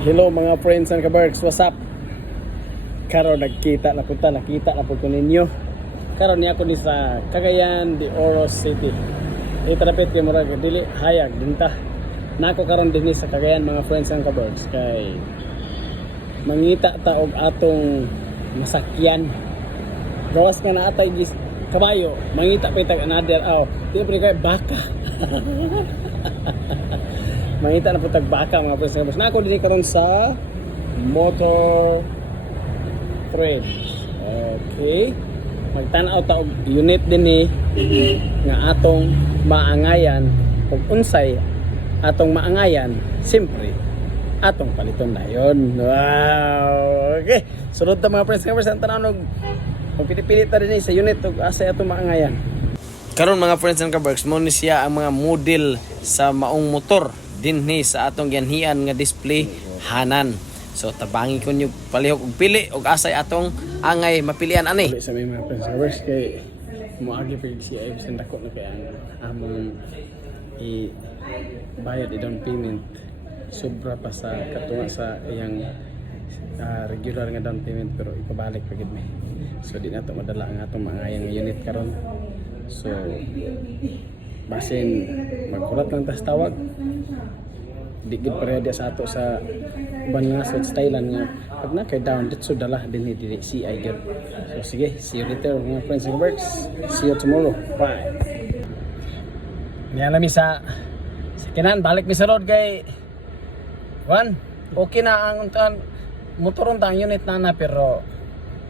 Hello mga friends and kabarks, what's up? Karon nakita na po ko ninyo. Karon niya ko ni sa Cagayan de Oro City. Itrapit kay murag dili hayag dinta. Nako karon dinhi sa Cagayan mga friends and kabarks kay mangita ta og atong masakyan. Gawas ka na atay gis kabayo, mangita pa tag another di pre kay baka. Mangita na po tagbaka mga friends and kabarks. Nako dinhi karon sa motor trade. Okay. Magtanaw ta og unit dinhi nga atong maangayan ug unsay atong maangayan, simpre atong paliton dayon. Wow. Okay. Sunod ta mga friends and kabarks ang tanaw og pili-pili ta dinhi sa unit ug asa atong maangayan. Karon mga friends and kabarks, mo ni siya ang mga model sa maong motor dinhi sa atong gianhian nga display hanan. So tabangi ko nyo palihog og pili og asay atong angay mapilian ani. Sa may mga friends and kabarks kay moagi pa siya ay bisan dako na kay ang among i bayad i-down payment sobra pa sa katunga sa iyang regular nga down payment pero ipabalik pa gid mi. So di nato madala ang atong maangayang unit karon. So basin magkulat lang tas tawag. Di gid pareha dia sa ato sa uban nga sa stylean nga pag na kay down ditso dala dinhi dili CI gid. So sige, see you later mga friends and kabarks. See you tomorrow. Bye. Niya mi sa kinan balik mi sa road kay Juan, okay na ang motoron ta ang unit na pero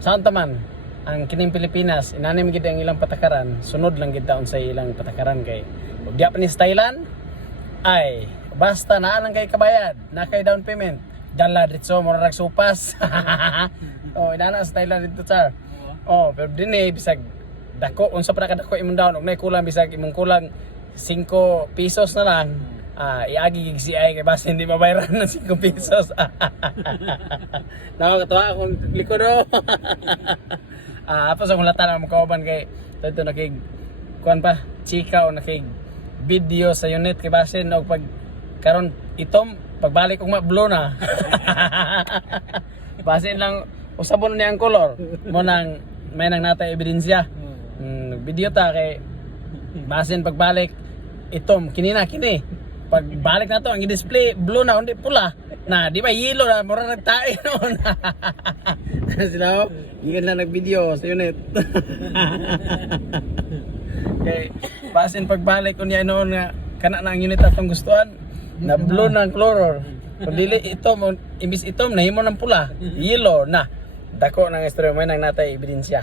saan taman ang kining Pilipinas inanim gid ang ilang patakaran, sunod lang gid taon sa ilang patakaran kay ug di pa ni stylean ay basta naa lang kay kabayad, na kay down payment, dala ditso mo ra supas. Oh, inana stylean dito sir. Oh, pero dinhi bisag dako unsa pa kadako imong down ug nay kulang bisag imong kulang 5 pesos na lang. Iagi gig CI kay basta hindi mabayaran ng 5 pesos. Nakakatawa akong likod do. Apo sa kulatan ang kauban kay dito nakig kuan pa chika o nakig video sa unit kay basin og pag karon itom pagbalik og ma-blow na. Basin lang usabon ni ang color mo nang may nang natay ebidensya. Video ta kay basin pagbalik itom kini pagbalik na to ang i-display blue na hindi pula na di ba yellow na mura nagtae noon. Sila gikan na nag-video sa unit. Okay, basin pagbalik unya noon nga kana na ang unit atong gustuhan na blue na ang color. Kung dili itom imbis itom nahimo ng pula, yellow na. Dako nang istorya may nang natay ebidensya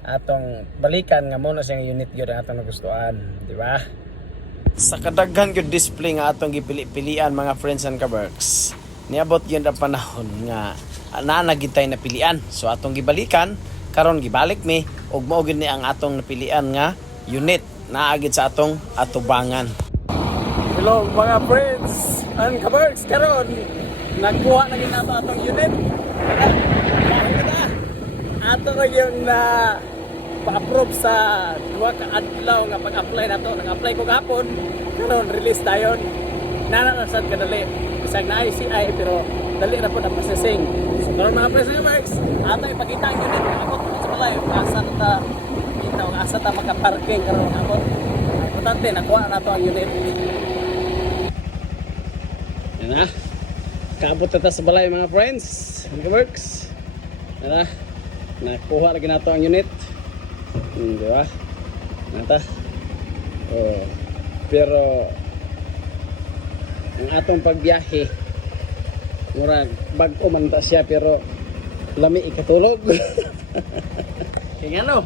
atong balikan nga mo na siyang unit gyud ang atong nagustuhan, di ba? Sa kadaghan gyud display nga atong gipili-pilian mga friends and kabarks, niabot gyud ang panahon nga naa gitay na pilian. So atong gibalikan karon gibalik mi ug mao gyud ni ang atong napilian nga unit naa gid sa atong atubangan. Hello mga friends and kabarks, karon nagkuha na gid nato atong unit. Ato na yung pa-approve sa 2 ka adlaw nga pag-apply nato. Nag-apply ko gahapon, karon release dayon. Nananasad kadali. Bisag na ICI pero dali na po na processing. So karon mga friends and kabarks, ato ipakita ang unit. Ako sa balay, asa ta kita ug asa ta maka-parking karon ako. Importante nakuha na nato ang unit. Yan na. Kaabot na ta sa balay mga friends and kabarks. Yan na. Nakuha lagi nato ang unit. Di ba? Nata. Oh. Pero ang atong pagbiyahe murag bag-o man ta siya pero lami ikatulog. Kaya ano?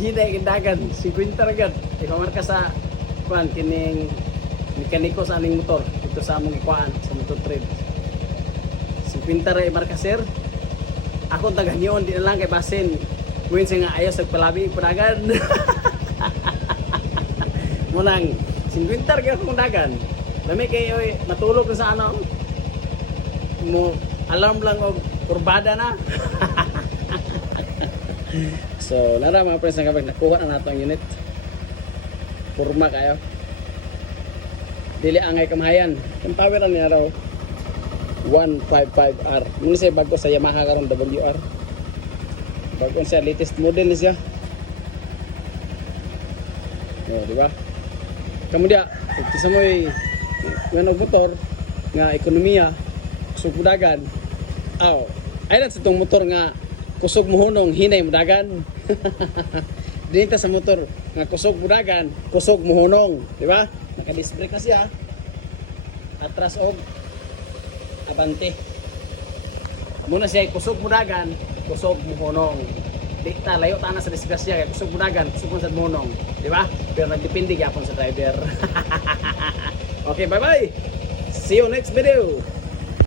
Hinay gindagan 50 ragad. Ikaw marka sa kuan kining mekaniko sa aning motor dito sa among ikuan sa motor trade. 50 ra marka sir. Ako taga-nyon di na lang kay basin. Buwin siya nga ayos nagpalabi panagan. Munang 50 ra gyud akong dagan. Lami kay matulog na sa ano. Mo alarm lang og kurbada na. So, nara mga friends nga nakuha na nato ang unit. Kurma kayo. Dili angay kamahayan. Ang power niya raw. 155R. Muna siya bago sa Yamaha karon WR. Bago siya latest model siya. Oh, di ba? Kemudian, sa mo ng motor nga ekonomiya kusog mudagan. Aw, ay sa itong motor nga kusog muhunong hinay mudagan. Dinita sa motor nga kusog mudagan, kusog muhunong, di ba? Naka-disc brake na siya. Atras og abante. Muna siya kusog mudagan, kusog muhunong. Di ta layo ta na sa disgrasya kay kusog mudagan, kusog sa muhunong, di ba? Pero nagdepende gyapon sa driver. Okay, bye-bye. See you next video.